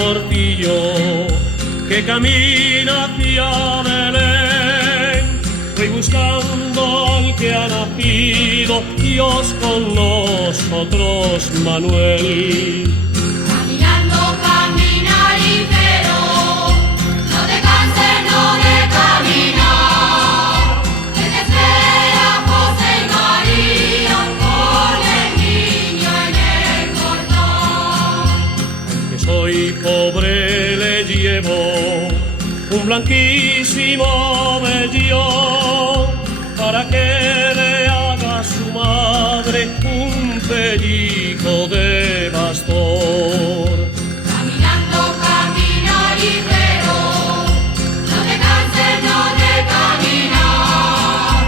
portillo que camina hacia Belén. Voy buscando al que ha nacido, Dios con nosotros, Manuel. Caminando, camina ligero, no te canses, no de caminar, que te espera José y María con el niño en el portal. Aunque soy pobre le llevo un blanquísimo vellón para que le haga a su madre un pellico de pastor. Caminando, camina ligero, no te canses, no de caminar,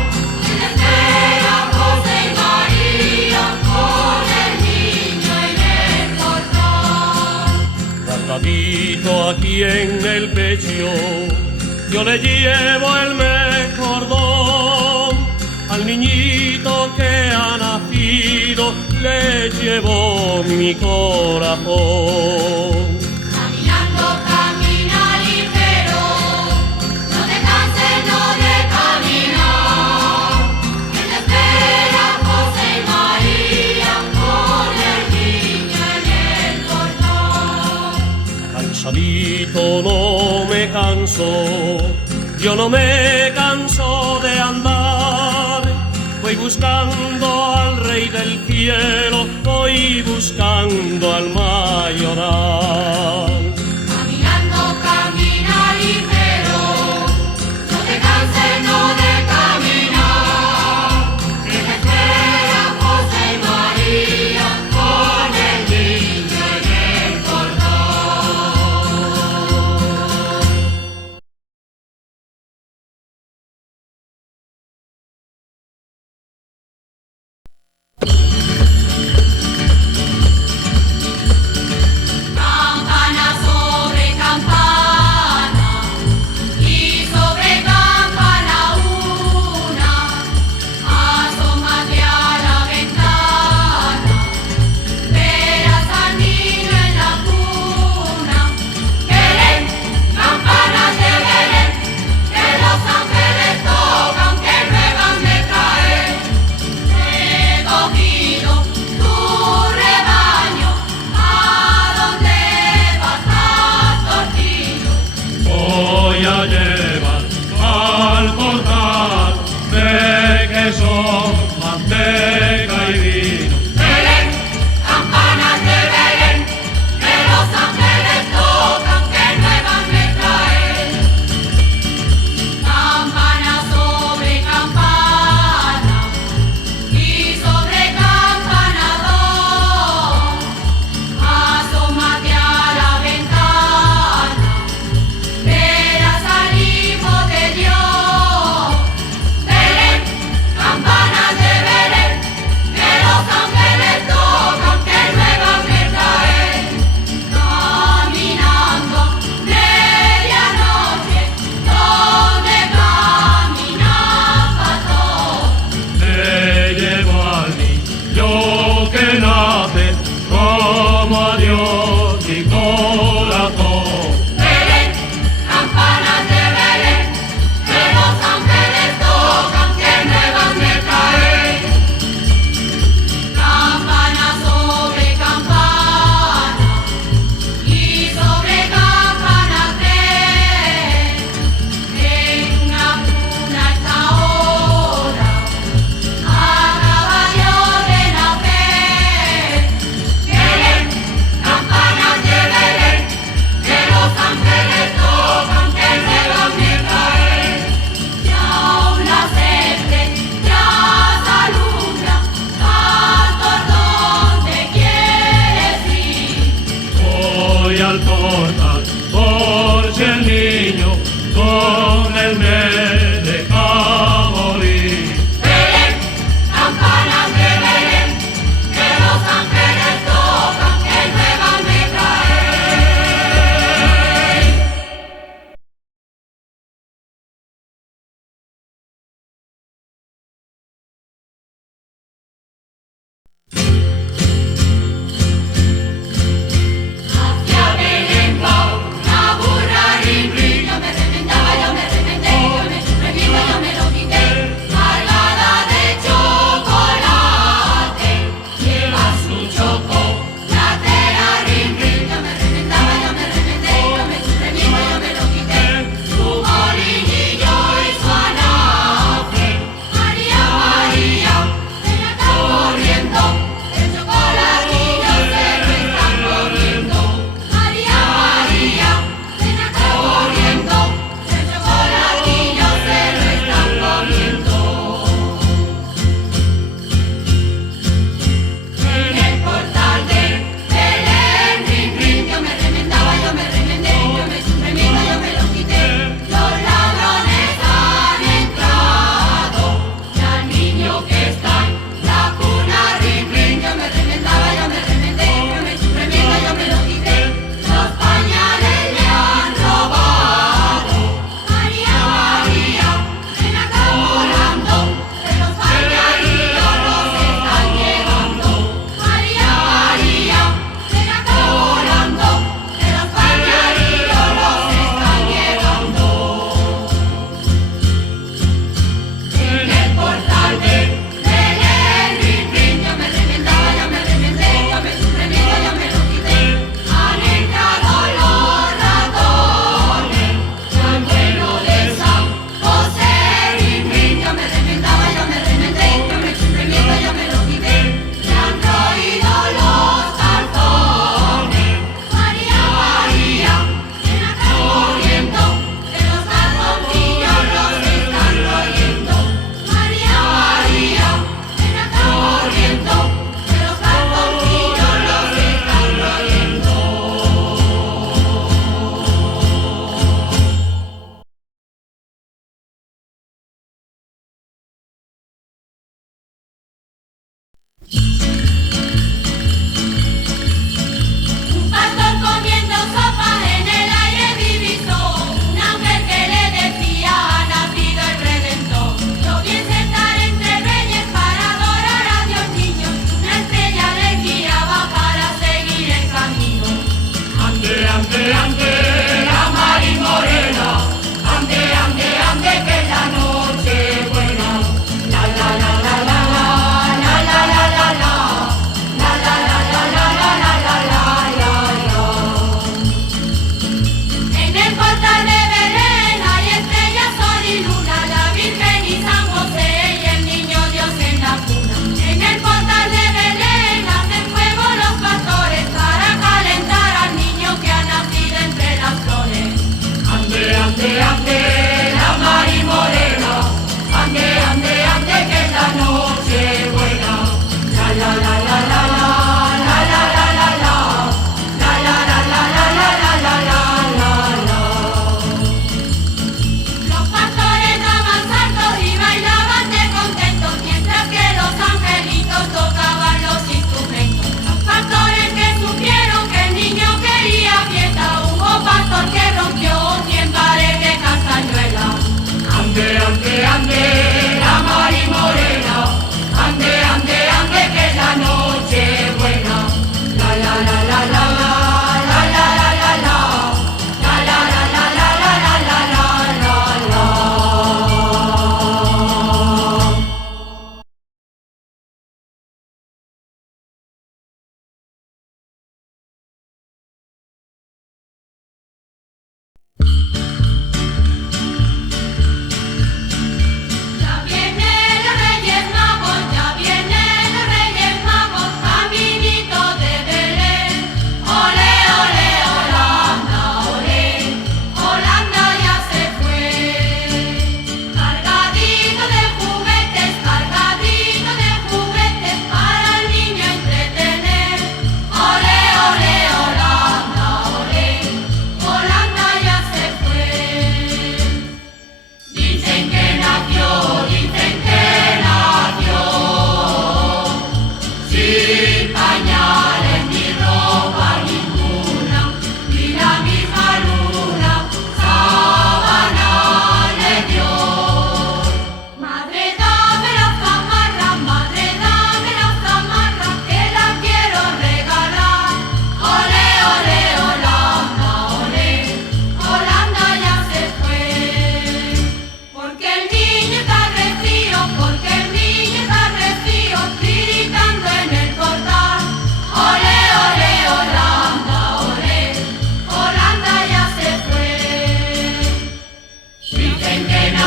que te espera José y María con el niño en el portal. Guardadito aquí en el pecho, yo le llevo el mejordón. Al niñito que ha nacido le llevo mi corazón. Caminando, camina ligero, no te canses, no de caminar, que te espera José y María con el niño en el portal. Cansadito no me canso, yo no me canso de andar. Voy buscando al Rey del cielo, voy buscando al mayoral. Caminando, camina ligero, no te canses, no de caminar, que te espera José y María con el niño en el portal. Campana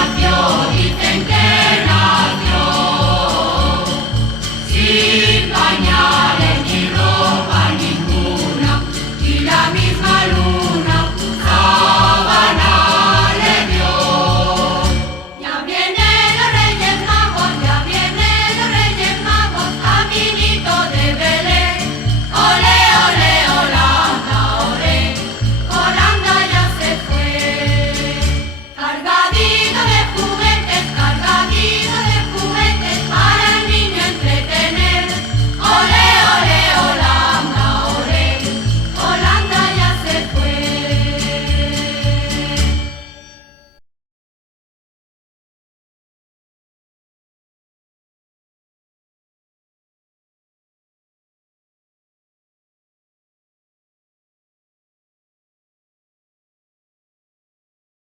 nació.